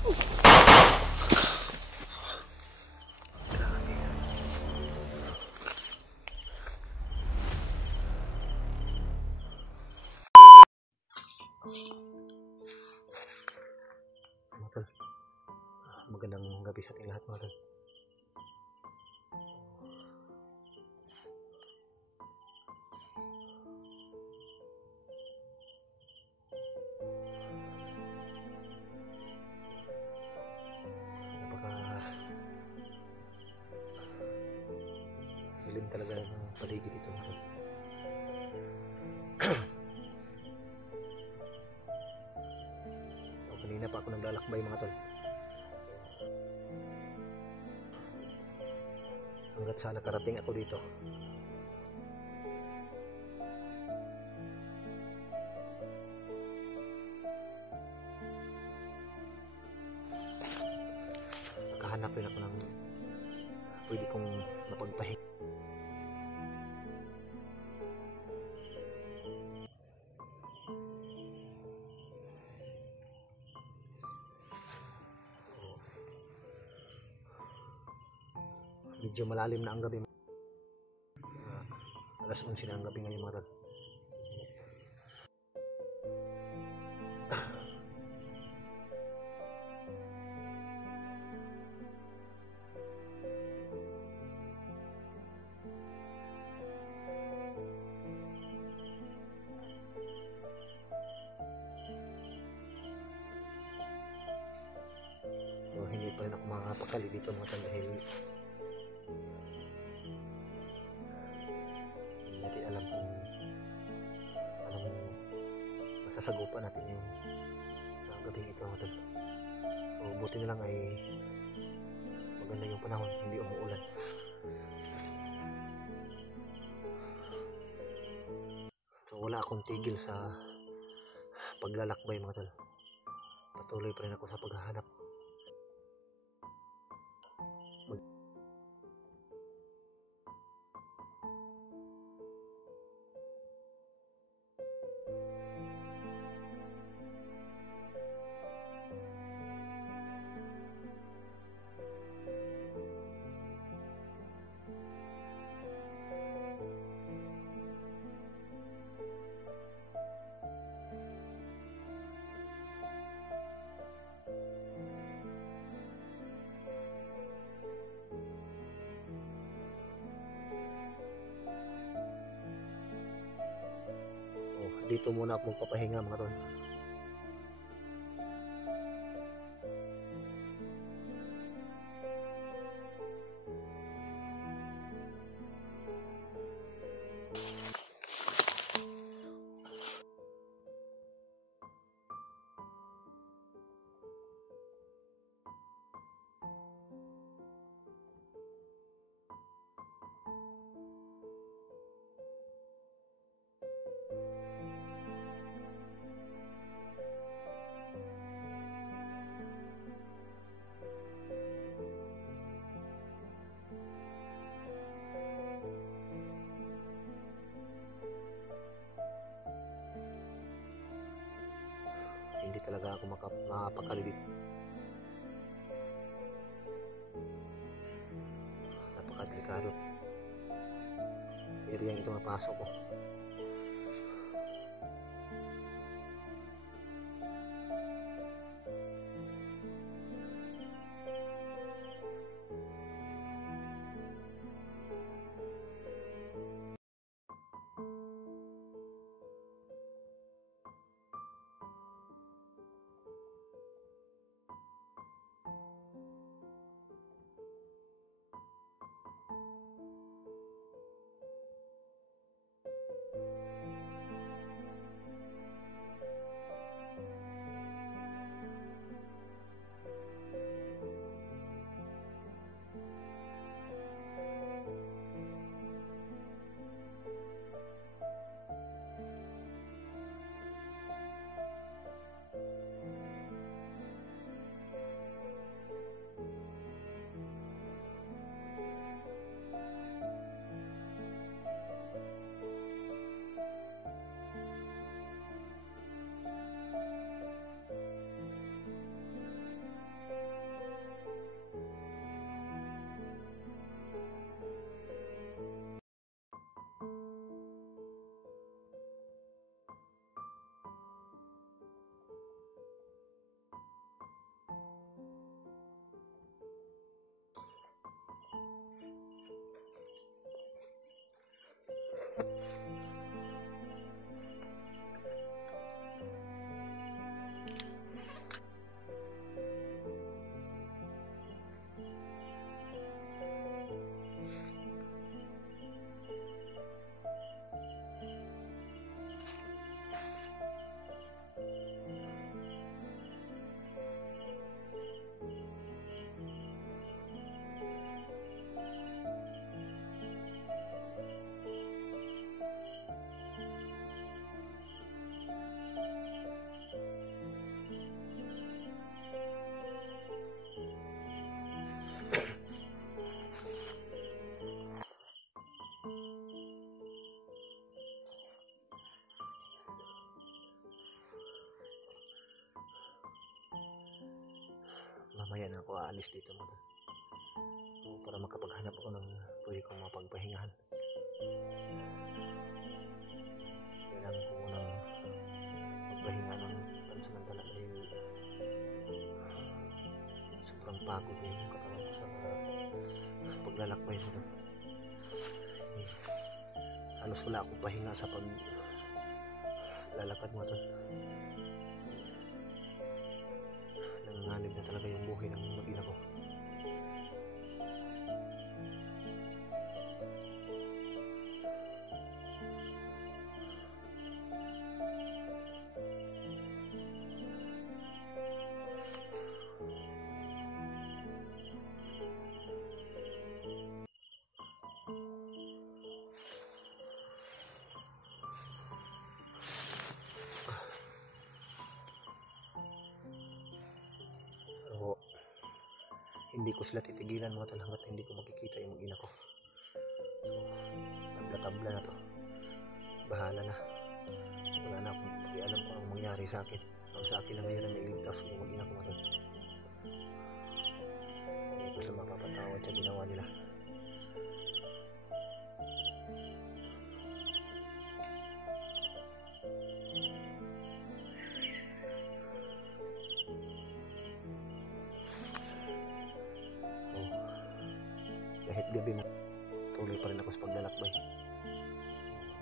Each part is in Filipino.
Mga tol, magandang gabi sa ating lahat mga tol. Dilim talaga ng paligid dito mga tol. So, kanina pa ako naglalakbay mga tol, hanggat sa nakarating ako dito. Nakahanap rin ako ng pwede kong mapagpahinga. Medyo malalim na ang gabi. Alas 11 na ang gabi ngayon mga tol. So, hindi pa rin ako makakapakali dito mga tol dahil hindi natin alam kung anong masasagupan natin yung gabing ito mga tol. So, buti na lang ay maganda yung panahon, hindi umuulan. So, wala akong tigil sa paglalakbay mga tol. Patuloy pa rin ako sa paghahanap. Dito muna ako magpapahinga mga tol. Hindi talaga ako makapakali dito. Napakadelikado area ito napasok ko. mamaya na ako aalis dito mo para makapaghanap ako ng pwede kong mapagpahingahan. Kailangan ko munang magpahinga ng pansamantala dahil sobrang pagod na yung katawan ko sa paglalakbay mo doon. Halos wala akong pahinga sa paglalakad mo doon. Nanganganib na talaga yung buhay ng mag-ina ko. Hindi ko sila titigilan mga tol hanggat hindi ko makikita yung mag-ina ko. So, tabla-tabla na to. Bahala na. Wala na akong pakialam kung anong mangyari sa akin. Ang sa akin na ngayon na mailigtas yung mag-ina ko mga tol. Hindi ko sila mapapatawad sa ginawa nila. Kahit gabi na tuloy pa rin ako sa paglalakbay.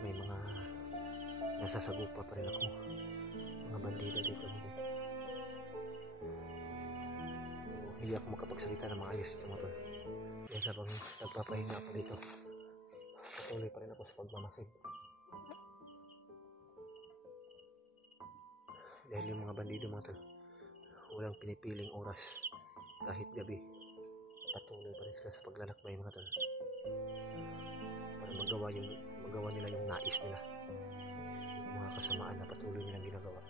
May mga nasasagupa pa rin ako. Mga bandida dito. Hindi ako makapagsalita ng maayos ito mga tol. Dahil habang nagpapahinga ako dito, tuloy pa rin ako sa pagmamasid. Dahil yung mga bandido mga tol, walang pinipiling oras kahit gabi. Patuloy pa rin sila sa paglalakbay mga tol para magawa nila yung nais nila, yung mga kasamaan na patuloy nilang ginagawa.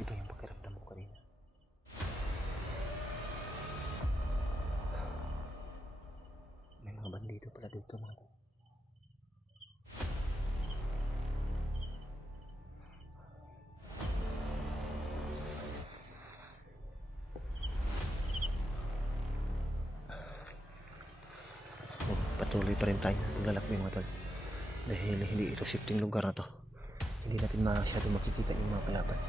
Iba yung pakiramdam mo kanina. May mga bandido pala dito mga tol. Patuloy pa rin tayo paglalakbay mga tol. Dahil hindi ito safety lugar na to. Hindi natin masyado makikita yung mga kalaban.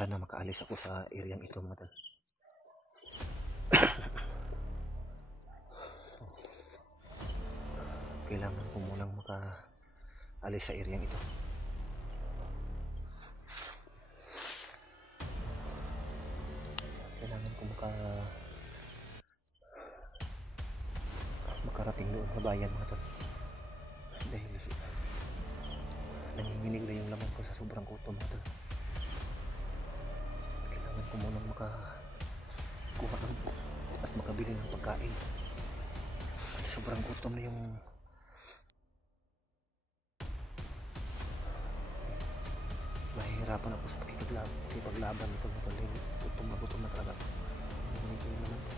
sana makaalis ako sa areang ito mga tol. Kailangan ko munang makaalis sa areang ito. Kailangan ko makarating doon sa bayan mga tol. Dahil nanginginig na yung laman ko sa sobrang gutom mga tol. Kailangan ko munang makakuha ng at makabili ng pagkain. At sobrang gutom na yung mahihirapan ako sa pakikipaglaban nito mga tol. Gutom na talaga. Nanginginig yung laman ko.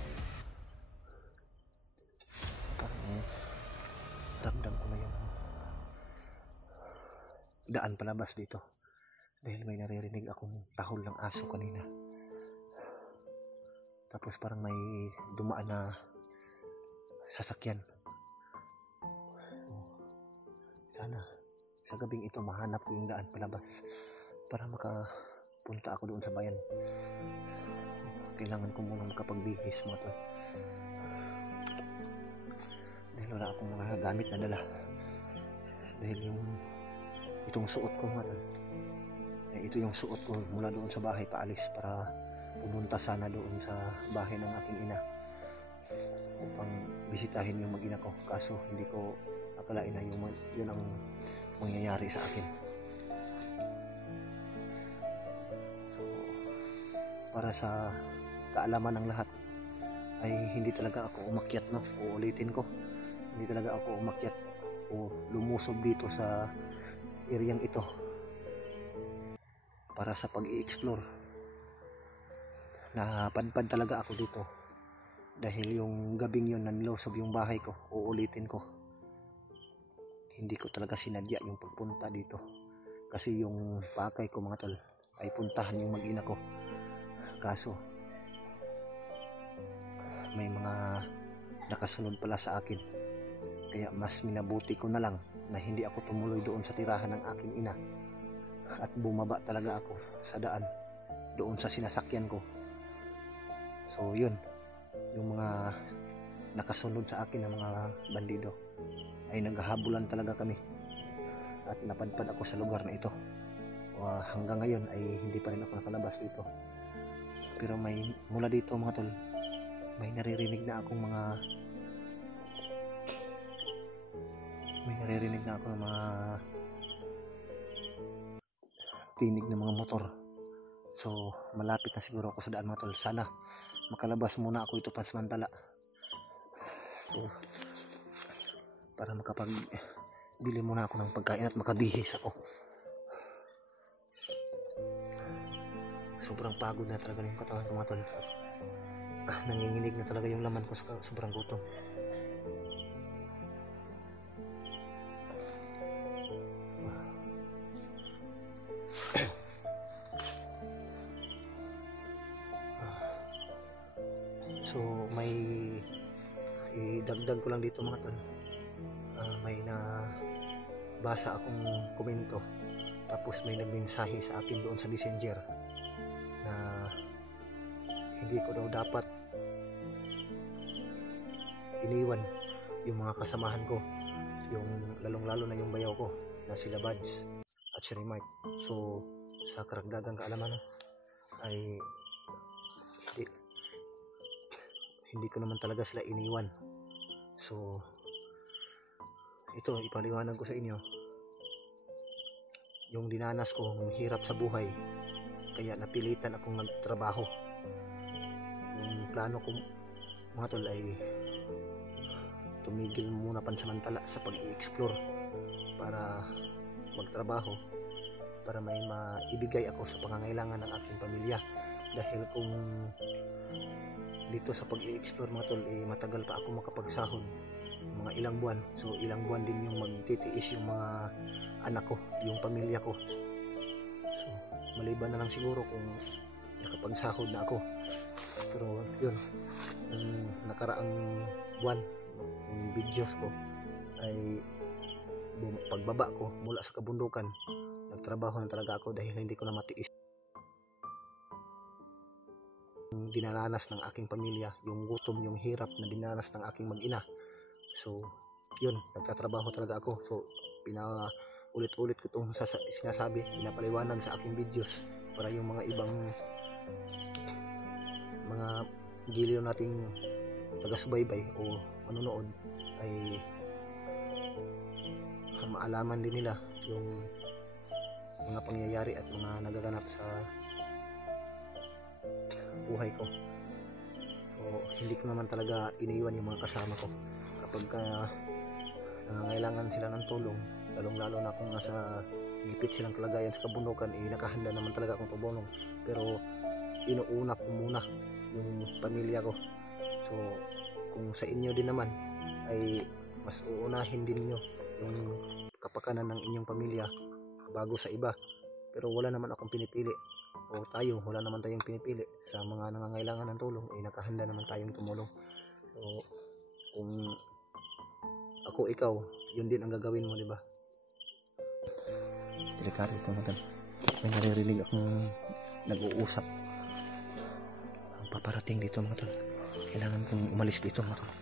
Parang ramdam ko na yung daan palabas dito dahil may naririnig akong tahol ng aso kanina. Tapos parang may dumaan na sasakyan. Sana sa gabing ito mahanap ko yung daan palabas para makapunta ako doon sa bayan. Kailangan ko muna makapagbihis mga tol dahil wala akong mga gamit na dala. Dahil itong suot ko mga tol, ito yung suot ko mula doon sa bahay paalis para pumunta sana doon sa bahay ng aking ina upang bisitahin yung mag-ina ko. Kaso hindi ko akalain na yun ang mangyayari sa akin. So, para sa kaalaman ng lahat ay hindi talaga ako umakyat, no? Uulitin ko, hindi talaga ako umakyat o lumusob dito sa areang ito para sa pag-i-explore. Napadpad talaga ako dito dahil yung gabing yun nanlosob yung bahay ko. Uulitin ko, hindi ko talaga sinadya yung pagpunta dito kasi yung pakay ko mga tol ay puntahan yung mag-ina ko. Kaso may mga nakasunod pala sa akin, kaya mas minabuti ko na lang na hindi ako tumuloy doon sa tirahan ng aking ina at bumaba talaga ako sa daan doon sa sinasakyan ko. So yun, yung mga nakasunod sa akin ng mga bandido ay naghahabulan talaga kami at napadpad ako sa lugar na ito. Hanggang ngayon ay hindi pa rin ako nakalabas dito, pero may mula dito mga tol, may naririnig na akong mga tinig ng mga motor. So malapit na siguro ako sa daan mga tol. Sana makalabas muna ako ito pansamantala, so para makapagbili muna ako ng pagkain at makabihis ako. Sobrang pagod na talaga yung katawan ko mga tol. Nanginginig na talaga yung laman ko sa sobrang gutom. So may idagdag ko lang dito mga tol, may nabasa akong komento, tapos may nagmensahe sa akin doon sa messenger na hindi ko daw dapat iniwan yung mga kasamahan ko, yung lalong lalo na yung bayaw ko na sila Buds at si Remark. So sa karagdagang kaalaman ay hindi ko naman talaga sila iniwan. So ito, ipaliwanag ko sa inyo yung dinanas ko, yung hirap sa buhay, kaya napilitan akong nagtrabaho. Yung plano ko mga tol ay tumigil muna pansamantala sa pag-i-explore para magtrabaho, para may maibigay ako sa pangangailangan ng aking pamilya. Dahil kung dito sa pag-i-explore mga tol, matagal pa ako makapagsahod, mga ilang buwan. So ilang buwan din yung magtitiis yung mga anak ko, yung pamilya ko. So maliban na lang siguro kung nakapagsahod na ako. Pero yun, nakaraang buwan yung videos ko ay pagbaba ko mula sa kabundukan, nagtrabaho na talaga ako dahil hindi ko na matiis dinaranas ng aking pamilya, yung gutom, yung hirap na dinanas ng aking mag-ina. So yun, nagtatrabaho talaga ako. So ulit-ulit ko itong sinasabi, pinapaliwanag sa aking videos para yung mga ibang mga giliw nating taga-subaybay o manonood ay maalaman din nila yung mga pangyayari at mga nagaganap sa buhay ko. So hindi ko naman talaga iniiwan yung mga kasama ko kapag nangangailangan sila ng tulong, lalong-lalo na kung nasa gipit silang kalagayan sa kabundukan, nakahanda naman talaga akong tumulong. Pero inuuna ko muna yung pamilya ko. So kung sa inyo din naman ay mas uunahin din nyo yung kapakanan ng inyong pamilya bago sa iba. Pero wala naman akong pinipili, o tayo, wala naman tayong pinipili. Sa mga nangangailangan ng tulong ay nakahanda naman tayong tumulong. So kung ako, ikaw, yun din ang gagawin mo, di ba? Delikado ito, mga tol. May naririnig akong nag-uusap. Ang paparating dito, mga tol. Kailangan kong umalis dito, mga tol.